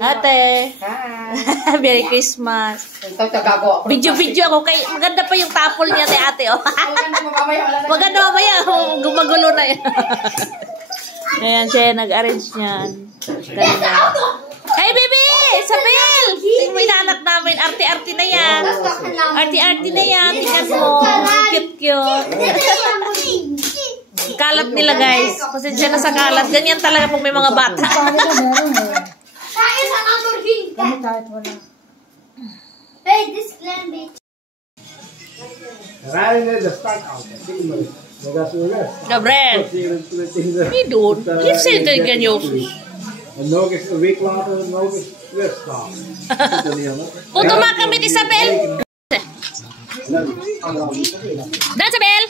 Ate. Merry Christmas. Video ako kay maganda pa yung tapol niya ate oh. Maganda mamaya gumagulo na yan. Ayan siya nag-arrange niyan. Hey baby! Isabel! Tingnan mo anak namin. Arte-arte na yan. Arte-arte na yan. Tingnan mo. Cute-cute. Kalat nila guys. Pasensya na sa kalat. Ganyan talaga pag may mga bata. Hey, this Glen Beach. Gabriel. Idun. Give say it again, Yoshi. Nog eens een week later nog eens weer staan. Foto maken met Isabel. Dan Isabel.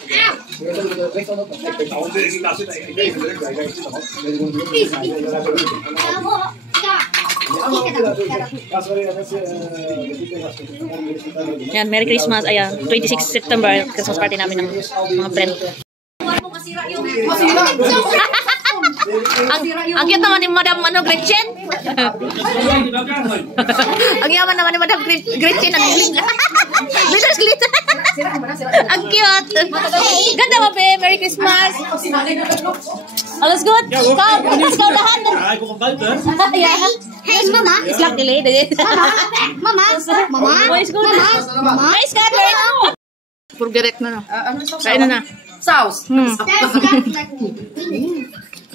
Yan, Merry Christmas. Ayan, 26 September. Christmas party namin ng mga friend. Ang cute naman ni Madam Gretchen. Ang yaman naman ni Madam Gretchen. Glitters glitter. Ang cute. Ganda mo be. Merry Christmas. Alles gut? Kau dahan. Hey, Mama. Islak nila. Mama. Mama. Boys good. Nice cut. Purgerek na. Kain na. Sauce.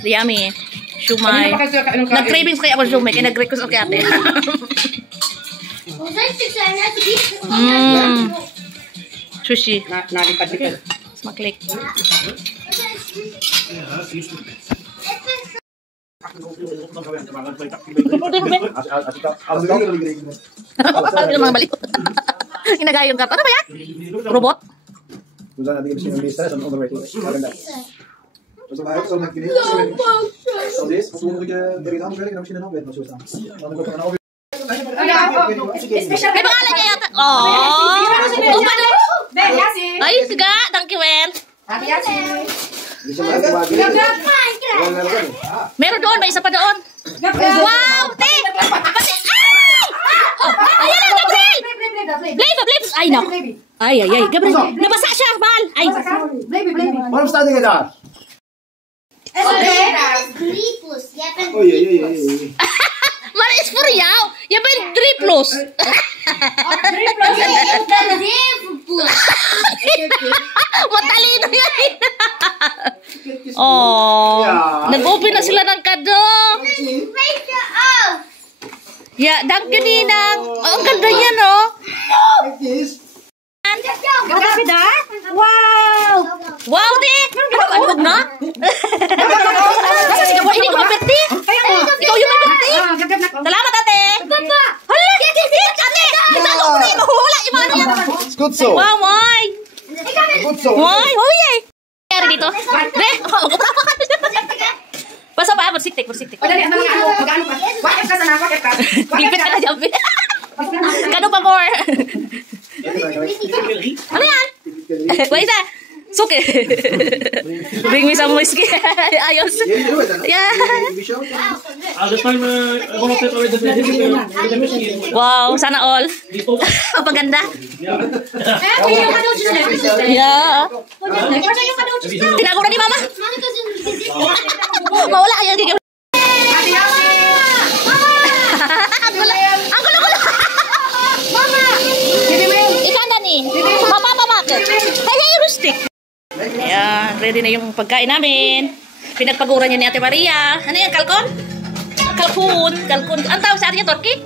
Yummy. Shumay. Nag-cravings kaya ako shumay. Kaya nag-request ako kay ate. Sushi. Smaklik. Ano mga balik? Inagayong ka. Ano ba yan? Robot? Dus dan eigenlijk zo met knieën. Zo deze, sommige drie dames werken, dan misschien een afwet nog zo staan. Dan heb ik een half uur. May pangalan niya yata. Oh, ay, siga. Thank you, Wen. Meron doon, may isa pa doon. Wow, te! Pati, ay! Ayan na, Gabriel! Blijf! Ay, no. Ay, Gabriel, nabasa siya, Val. Ay. Waarom staat hij daar? Maar is voor jou. Je bent 3 plus. Matalino yan. Oh, nag-open na sila ng kado. Ya, danke Ninang. Ang ganda yan, oh. Wow! Wow, di! Ano na? Masa sige mo, hindi ko mapirti? Ikaw yung mapirti? Salamat, ate! Hala! Ate! Mahula yung mga yan! Goed zo! Wow, Moy! Goed zo! Moy! Moy, eh! Kaya dito? Be! Basta pa, bersiktik. Gipit ka na dyan, be! Kano pa more? Ano yan? Wait a suke. Bring me some whiskey. Ayos. Yeah. Wow, sana all. Paganda. Yeah. Tinago na ni Mama. Mawala ayan gigil. Ang gulo. Mama. Ikanda ni. Hey, rustic. Ayan, ready na yung pagkain namin. Pinagpaguran niya ni Ate Maria. Ano yan, kalkon? Kalkon. Ang tawag sa atin niya, turkey?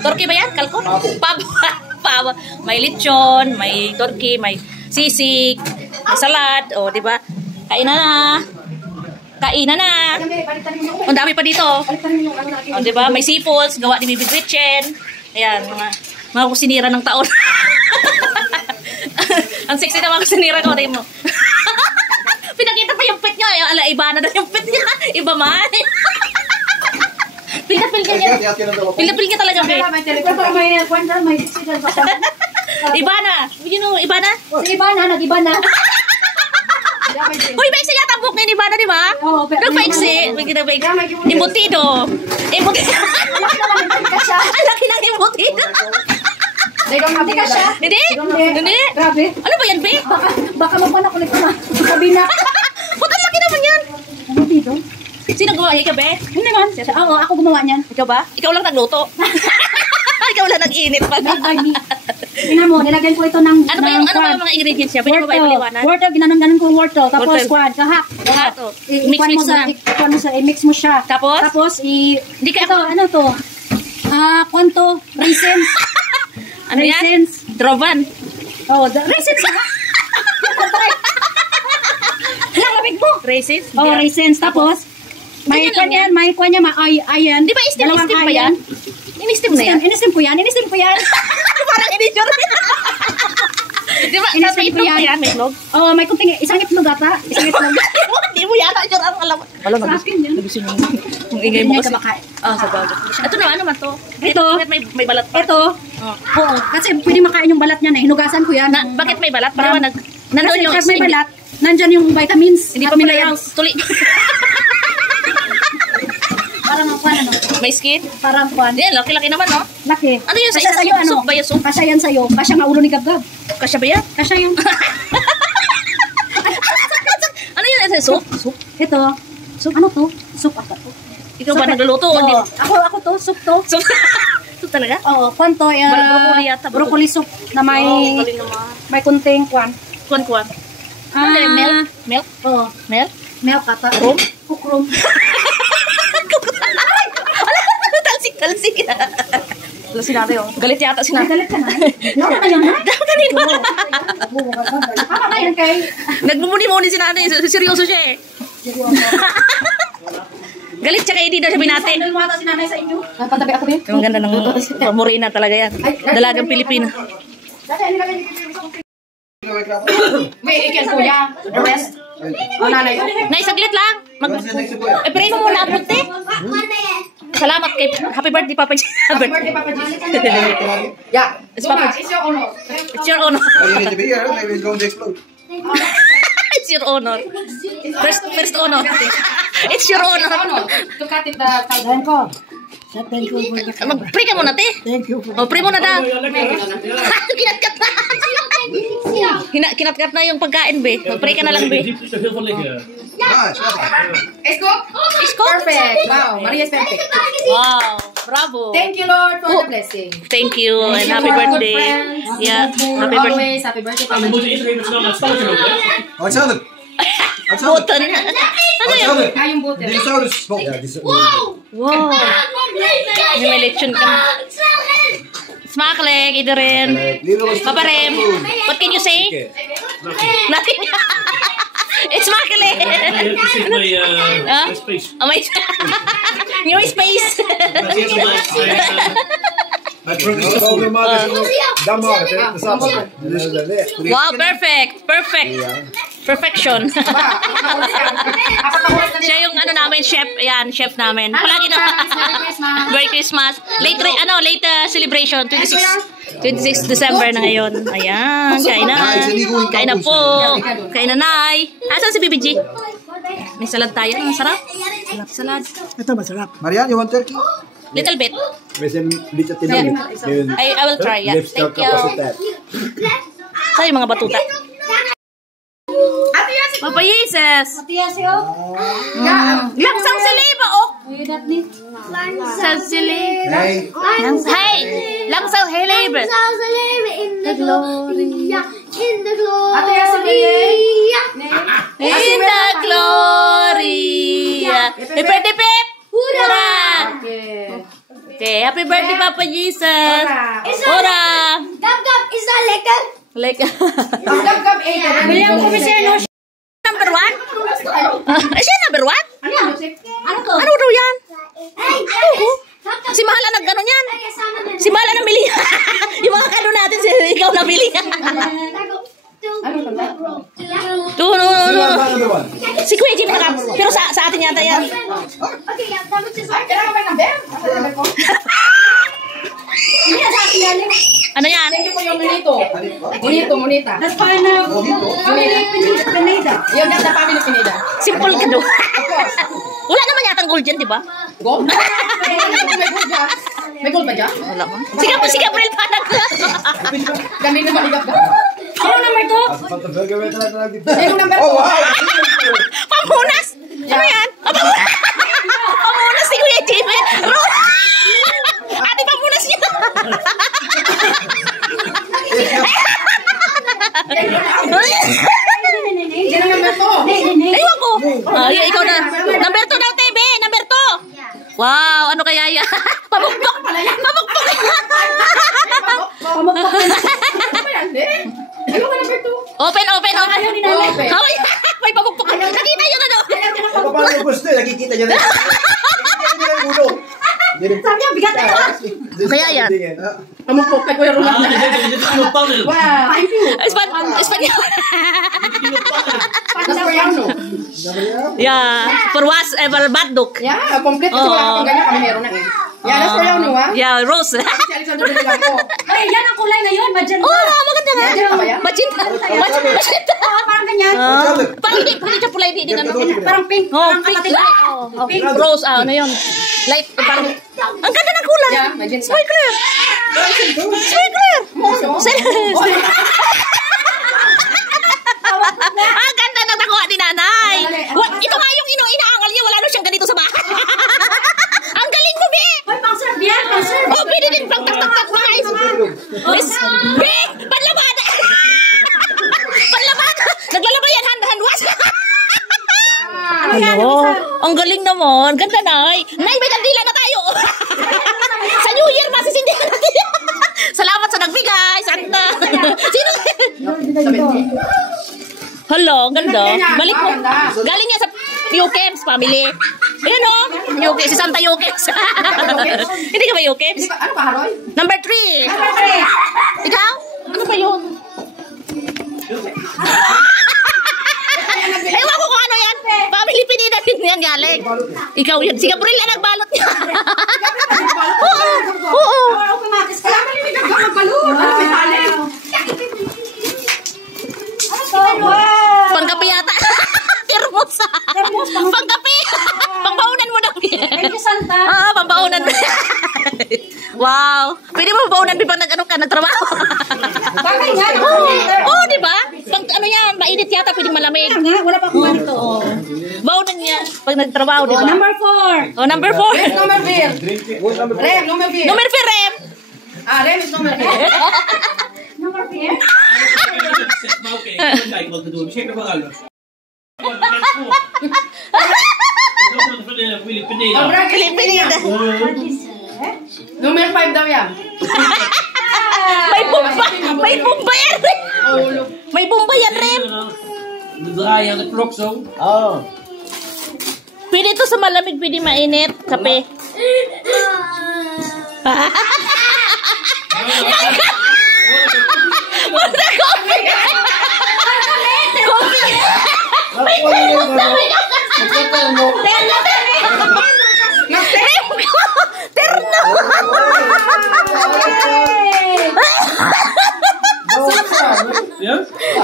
Turkey ba yan? Kalkon? Pabo. May lechon, may turkey, may sisig, may salad. O, diba? Kainan na. Ang dami pa dito. O, diba? May seafoods, gawa ni Bibi Gretchen. Ayan, mga kusinira ng taon. Ang sexy na mga kusinira ko rin mo. Pinakita pa yung pet niya. Ala, iba na yung pet niya. Iba man. Pilapil ka niya. Pilapil ka talaga, be. Iba na. You know, iba na? Iba na, nag-iba na. Uy, may isa yata buko buhok ni Ivana, di ba? Oo, pero- Nagpaiksi. Embutido. Embutido. Ang laki ng embutido. Hindi ka siya. Hindi. Hindi. Grabe. Ano ba yan, Be? Baka mapanak ulit na. Sabi na. Ba't ang laki naman yan? Ano dito? Sino gumawa? Ikaw, Be? Hindi naman. Oo, ako gumawa niyan. Ikaw ba? Ikaw lang nagluto. Ikaw lang nag-init pa. Tingnan mo, nilagyan ko ito ng... Ano ba yung mga ingredients niya? Pwede mo ba ipaliwanan? Wortel, ginanon-ganon ko wortel. Tapos, Wortel. kwan, kahak. Lahat, oh. I-mix Mix-mix mo sa, mo i-mix mo siya. Tapos? Tapos, Hindi ka- ito, ano to? Kwan to? Raisins. Ano yan? Raisins. Drovan. Oh, raisins ha? Lamig mo. Raisins? Oh, raisins. Tapos, may Ganyan lang kwan yan, may ayan. Di ba steam Dalawang pa ayan. yan? In-steam na yan? Inistim ko yan. Parang in-steam Di ba? Sa In-steam ko itlog yan. pa yan, may itlog? Oh, may kunting, isang itlog ata. Isang itlog. Hindi mo yata sure ang alam. Wala Sa akin yan. Kung ingay mo kasi. Kumakain. Ah, sa bagay. Ito na, ano man to? Ito. Bakit may balat pa? Ito, Oh. oo, kasi pwede makain yung balat niya na. Hinugasan ko yan. Bakit may balat? Para nandun Kasi yung... pag may balat, nandyan yung vitamins. Hindi at pa pala minerals. yung tuli. Parang kwan, ano? May skin? Parang kwan. Yan, laki-laki naman, no? Laki. Ano yun sa Kasya isa? sa'yo, ano? Soup ba yung soup? Kasya yan sa'yo. Kasya nga ulo ni Gabgab. Kasya ba yan? Kasya yung... Ano yun? Ito, soup? Soup? Ito. Soup. Ano to? Soup ata to. Ikaw ba Soup, nagluluto? Oo. Hindi. Ako to. Soup to. Soup? Soup talaga? Oo. Kwan to. Broccoli yata. Broccoli soup na may... Oh, galing naman. may kunting kwan. Kuwan-kuwan. Ano yun? Milk? Milk? Oo. Milk? Milk ata. Rum? Kukrum. Talsik. Wala si nanay, oh. Galit yata si nanay. Galit ka na. Tama na yun, ha? Kanina. Tama na yun kay... Nagmumuni-muni si nanay. Seryoso siya eh. Galit siya kay hindi daw siya binati. Sandal mo ata si nanay sa inyo. Patabi ako din. Ang ganda ng Morena talaga yan. Dalagang Pilipina. Dati, ano nilagay niyo? May ikan kuya. The rest. O nanay. Nay, saglit lang. Pray mo muna, puti. Salamat kay Happy Birthday, Papa G. Happy birthday, Papa Jesus. Yeah. It's Papa It's your honor. It's your honor. You need to be here, maybe it's going to explode. It's your honor. First honor. It's your honor. To cut it the kaldan ko. Thank you for the... Mag-pray ka muna, te. Thank you. O, pray muna daw. Kinatkat na. Kinatkat na yung pagkain, be. Mag-pray ka na lang, be. Nice. Esko? Isko? Perfect. Wow. Maria is perfect. Wow. Bravo. Thank you, Lord, for the blessing. Thank you and happy birthday. Yeah, happy birthday. Always, happy birthday, Papa Jesus. What's that? What's that? Buto na. Ano What's yun? that? Ay, yung butter. Dinosaurus. Wow. May election ka. Smaklek, ito rin. Papa Rem, what can you say? Nothing. It's Smaklek. Huh? Oh, my new space. Wow, perfect. Perfection. Siya yung ano namin, chef. Ayan, chef namin. Palagi na. Merry Christmas. Late celebration. 26 December na ngayon. Ayan, kain na. Kain na po. Kain na, Nay. Asan si BBG? May salad tayo. Ang sarap. Salad. Ito masarap. Marian, you want turkey? Little bit. May bit at tinuli. I will try. Yeah. Thank you. Saan yung mga batuta? Papa Jesus. Langsang sili ba, oh? Langsang sili. Hey. Hey, langsang sili ba? In the glory. In the glory. Happy birthday, Pep! Hurra! Okay, happy birthday, Papa Jesus. Hurra! Gab-gab, is that lekker? Like, Gab-gab, Bilang ko siya, number 1? Siya number 1? Ano to? Ano daw yan? Hey, Si Mahala nag-ganon yan. Si Mahala namili. Yung mga kano natin, ikaw nabili. No. Si Kuya Jim naka, pero sa atin yata yan. Okay, dapat siya sa akin. Ano yan? Thank you for your minito. Monita. That's family Pineda. Yung ganda family Pineda. Simple ka doon. Wala naman yatang gold dyan, di ba? Gold? May gold dyan. May gold ba dyan? Wala man. Sige, April pa na. Gamin na maligap ka. Ano number 2? Yung number 2. Pamunas! Ano yan? Pamunas si Kuya Jimmy. Ate, pamunas niya. Sino number 2? Ewan ko. Ikaw na. Number 2 daw, TV. Number 2. Wow, ano kaya yan? Pamukpok. Pamukpok. Ano ka number 2? Open. Open. May pamukpok. Nakita yun ano? Paano gusto eh? Nakikita niya na. Nakikita niya yung ulo. Sabi niya, bigat na. Kaya yan. Pamukpok kay Kuya Roland. Wow. Thank you. Espanyol. Castellano. Yeah. For whatever bad look. Yeah, complete. Kasi wala kapag ganyan kami meron na eh. Yeah, Castellano ha. Yeah, Rose. Si Alexander de Blanco. Ay, yan ang kulay ngayon. Magenta. Maganda nga. Magenta ba yan? Magenta. Parang ganyan. Parang hindi siya pula, hindi din ano. Parang pink. Oh, pink. Pink. Rose, ano yun? Light, parang, ang ganda ng kulay. Yeah, magenta. Sparkler. Sparkler. Ang ganda ng nakuha ni nanay. Ito nga yung inaangal niya, wala na siyang ganito sa bahay. Ang galing mo, Be. Ay, pang-serve yan. Pang-serve. Oh, pwede din pang tak-tak-tak mga ice. Be, panlabada. Panlabada. Naglalaba yan, hand wash. Ano? Ang galing naman. Ganda, Nay. Nay, may kandila na tayo. Sa New Year, masisindihan natin. Salamat sa nagbigay, Santa. Sino? Hello, ang ganda. Balik mo. Galing niya sa Yukems family. Ayan o. Yukems, si Santa Yukems. Hindi ka ba Yukems? Ano ka, Haroy? Number 3. Ikaw? Ano ba yun? Ewan ko kung ano yan. Family Pineda din yan galing. Ikaw yun. Si Gabriel na nagbalot niya. Oo. Kaya malimig ang magbalot. Ano may talent? Pangkape yata. Termos. Pangkape. Pambaunan mo daw. Thank you, Santa. Pambaunan mo. Wow. Pwede mo pambaunan pag nagtrabaho. Bagay nga. Oo, di ba? Pag ano yan, mainit yata, pwedeng malamig. Wala pa akong ganito. Baunan niya pag nagtrabaho, di ba? Number 4. Oh, number 4. Rem, number 4. Rem, number 4. Number 4, Rem. Rem is number 4. Number 4. Pineda. Number 5 daw yan. May bomba. May bomba yan, Rem. May bomba yan, Rem. Pwede ito sa malamig, pwede mainit. Kape. Wala coffee. Coffee. May termos na. Terno.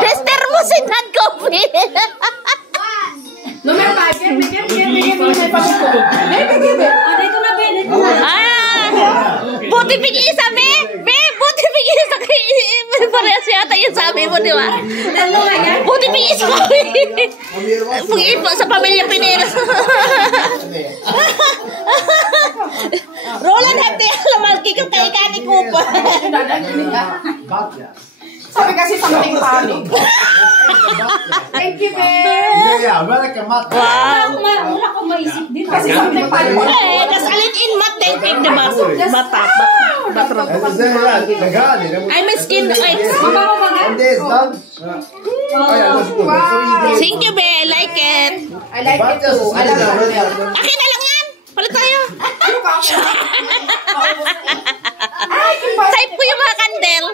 There's thermos in that coffee. Number 5. Give me pamukpok. Dito na, Ben. Dito na. Buti pig-isa, Be. Be, buti pig-isa. Parehas yata yun sabi mo, di ba? Buti pig-isa kami. Pag-ipo sa pamilya Pineda. Roland, hati alam, kikot kayo kani kupa. Sabi kasi something funny. Thank you, Ben. Wow. Wala akong maisip dito. Kasi something funny. Eh, kasalit in mat, thank the bata. I'm a skin. Mabaho ba nga? Thank you, Be. I like it. I like it too. I love it. Akin na lang yan. Palit tayo. Ano ka? Type ko yung mga candle.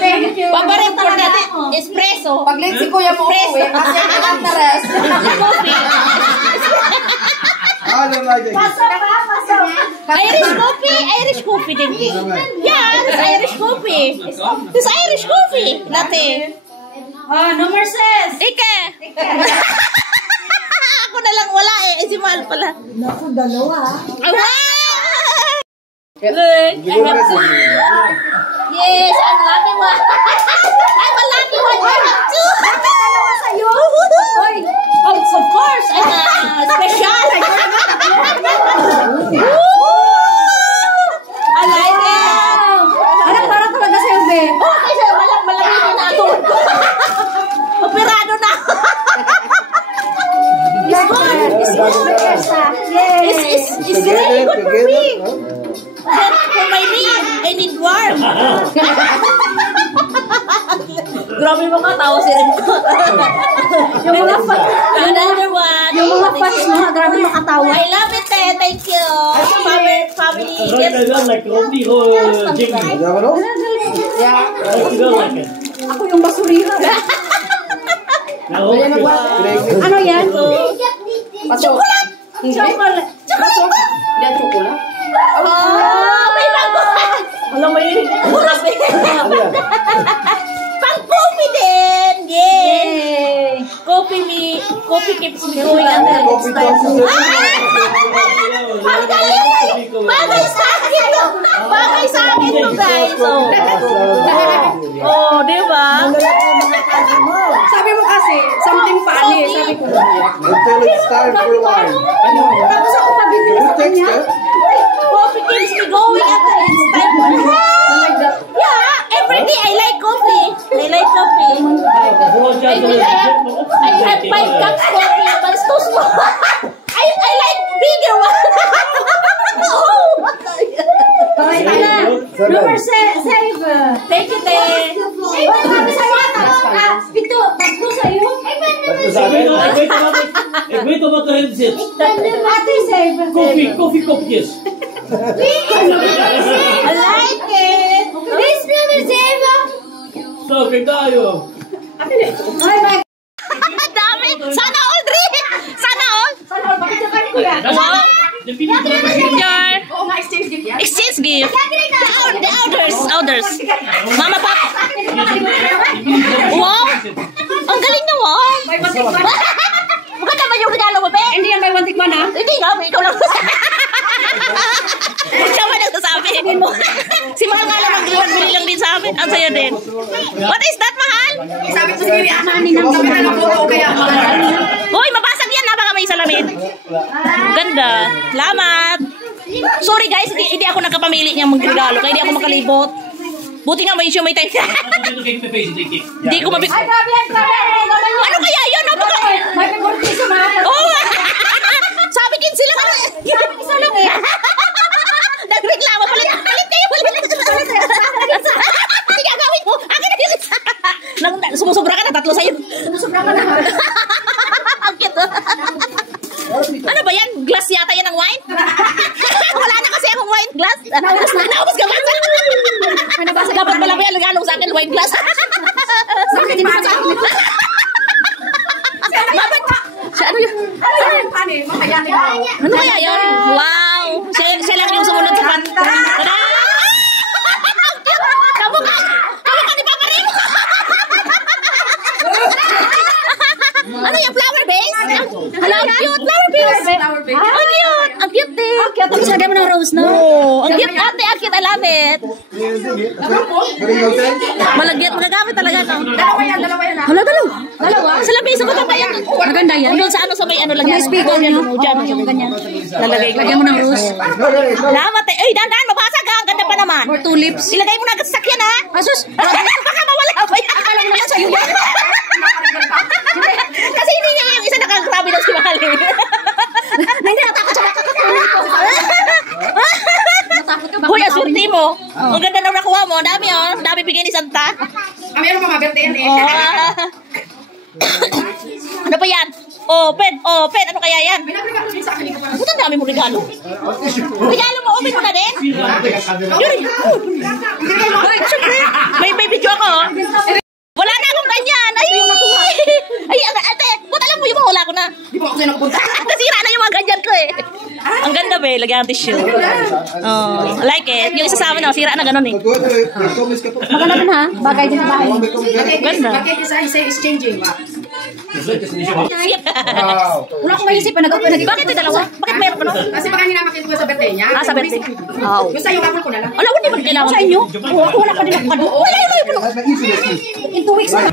Thank you. Paborito ko natin. Espresso. Pag late si Kuya mo uwi, kasi ang interest. Coffee. Pasok. Irish coffee. Irish coffee din. Yeah, it's Irish coffee. It's Irish coffee. Latte. Oh, no more says. Ike. Ako na lang wala eh. Si Mahal pala. Naku, dalawa. Good. I have two. Yes, I'm lucky one. I'm a lucky one. I have two. Dalawa sa'yo. Oy. Oh, of course. I'm special. I like it. Anak, para talaga sa'yo, be. Oh, kasi malamig na ako. Operado na. It's good. It's good. It's really good for me. For my need. I need warm. Grabe mo ka, tawa si Rin ko. Yung mga fans. Another one. Yung mga fans mo, grabe makatawa. I love it, eh. Thank you. Family. Kijk, hij wel lekker op die jingle. Ja, waarom? Dat is wel lekker. Ako yung basurira. Nou, ook. Ano yan? Chocolate. Chocolate. Hindi ang chocolate. Oh, may bago. Alam mo yun. Grabe. Pang coffee din. Yay. Coffee keeps me going until it's time. Ang galing. Bagay sa akin to. Bagay sa akin to, guys. Oh, di ba? Sabi mo kasi, something funny. Sabi ko. Until it's time for wine. Tapos ako pabibili Who sa takes kanya. that? Coffee keeps me going until it's time. Yeah, every day I like coffee. I like coffee. Volgend jaar zullen we het maar op. I have 5 cups coffee, but it's too small. I like bigger one. Oh, what the Number save. Thank you, Te. Ay, marami sa'yo. Ito, tatlo sa'yo. Ik weet al wat erin zit. Ate, save. Koffiekopjes. I like it. Please, number save. Zo, kijk daar joh. Ay, bye. Dami. Sana all, Dre. Sana all. Sana, bakit sa kanin ko yan? Wow. De pinagdrukken. Picture. Oo nga, exchange gift yan. Exchange gift. The elders. Mama, Papa. Wow. Ang galing naman. Maganda ba yung regalo mo, Pe? Hindi yan, by one take one, ha? Hindi nga, ikaw lang. Ikaw ba nagsasabi? Si Mahal nga lang nagbili lang din sa amin. Ang sayo din. What is that, Mahal? Sabi ko siguro yan. Sabi na ng photo kaya. Hoy, mabasag yan na baka may salamin. Ganda. Salamat. Sorry guys, hindi ako nakapamili niyang magregalo. Kaya hindi ako makalibot. Buti nga may issue, may time. Hindi ko mabig... Ay, grabe yan, grabe. Ano kaya yun? May pagortiso na. Oo nga. Sabi kin sila ka isa lang eh. Nagreklamo. Palit kayo. Hindi gagawin mo. Akin na yun isa. Sumusubra ka na. 3 sa'yo. Sumusubra ka na. Ang cute. Ano ba yan? Glass yata yan ng wine? Wala na kasi akong wine glass. Naubos na. Naubos ka ba? Dapat pala ba yan? Nagano sa akin wine glass? Bakit hindi mo sa akin? Siya ano yun? Funny, mamaya na yun. Ano kaya yun? Wow! Siya lang yung sumunod sa pan. Tada! Kamukha ni Papa Rin! Ano yung flower base? Hello, cute! Flower base! Flower base. Ang cute! Ang cute din! Tapos lagay mo ng rose, no? Oo! Ang cute ate! Ang cute! I love it! Malagyan, magagamit talaga, no? Dalawa yan ha. Hala, dalawa? Sa lamesa ko pa yan. Maganda yan. Doon sa ano, sa may ano lagyan. May speaker niyo? Diyan, Yung ganyan. lalagay ko. Lagyan mo ng rose. Salamat eh. Ay, dandan, mabasag ha. Ang ganda pa naman. Or tulips. Ilagay mo na agad sa sakyan ha. Asus! Baka mawala pa yan. Akala mo na sa'yo yan. Kasi hindi niya yung isa nakagrabe daw si Mahal. Hindi, natakot siya. Nakakatuloy ko. Natakot ka ba? Hoy, asurti mo. Ang ganda na nakuha mo. Dami oh. Dami bigay ni Santa. Meron mga birthday yan eh. Ano pa yan? Open. Ano kaya yan? Binabigyan ko din sa akin. Buta dami mo regalo. Regalo mo, open mo na din. Yuri. Hoy, syempre. May video ako. Wala na akong ganyan. Ay, ate, buta lang mo yung mahula ko na. Di ba ako sa'yo nakapunta? Nasira na yung mga ganyan ko eh. Ang ganda ba, lagyan ng tissue. Oh, I like it. Yung isa sa amin, sira na ganun eh. Maganda din ha. Bagay din sa bahay. Ganda. Bakit isa is changing, ma? Wala akong maisip pa. Bakit yung dalawa? Bakit mayroon ka no? Kasi baka hinamakin ko sa birthday niya. Sa birthday. Wow. Yung sa'yo, kapal ko na lang. Wala, hindi mo kailangan. Sa inyo? Oo, ako wala pa din ako. Wala, Easy. in 2 weeks na.